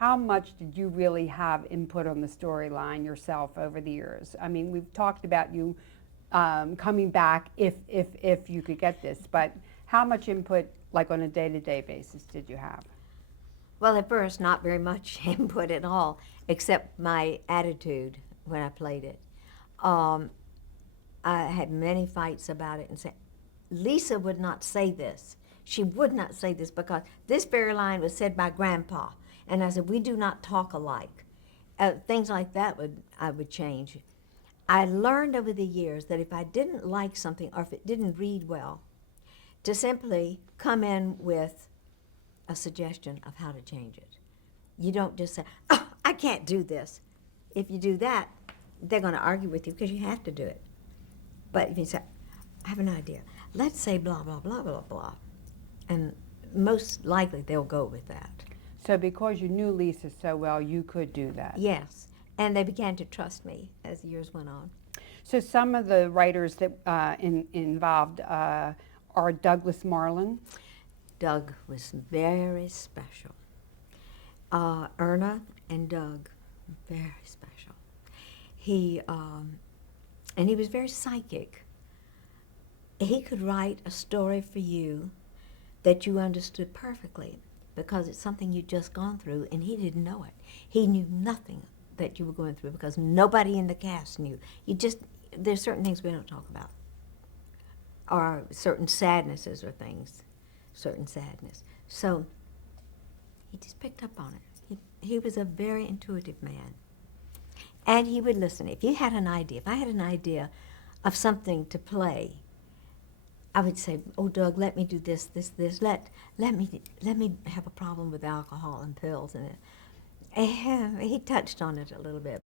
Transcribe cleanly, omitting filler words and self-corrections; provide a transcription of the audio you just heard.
How much did you really have input on the storyline yourself over the years? I mean, we've talked about you coming back if you could get this, but how much input, like on a day-to-day basis, did you have? Well, at first, not very much input at all, except my attitude when I played it. Um, I had many fights about it and said, Lisa would not say this. She would not say this because this very line was said by Grandpa. And I said, we do not talk alike. Things like that I would change. I learned over the years that if I didn't like something or if it didn't read well, to simply come in with a suggestion of how to change it. You don't just say, oh, I can't do this. If you do that, they're going to argue with you because you have to do it. But if you say, I have an idea, let's say blah, blah, blah, blah, blah, and most likely they'll go with that. So because you knew Lisa so well, you could do that. Yes, and they began to trust me as the years went on. So some of the writers that involved are Douglas Marlin. Doug was very special. Erna and Doug, very special. And he was very psychic. He could write a story for you that you understood perfectly because it's something you'd just gone through and he didn't know it. He knew nothing that you were going through because nobody in the cast knew. There's certain things we don't talk about, or certain sadnesses or things, certain sadness. So he just picked up on it. He was a very intuitive man. And he would listen. If you had an idea, if I had an idea of something to play, I would say, oh, Doug, let me do this, this, this. Let me have a problem with alcohol and pills. And he touched on it a little bit.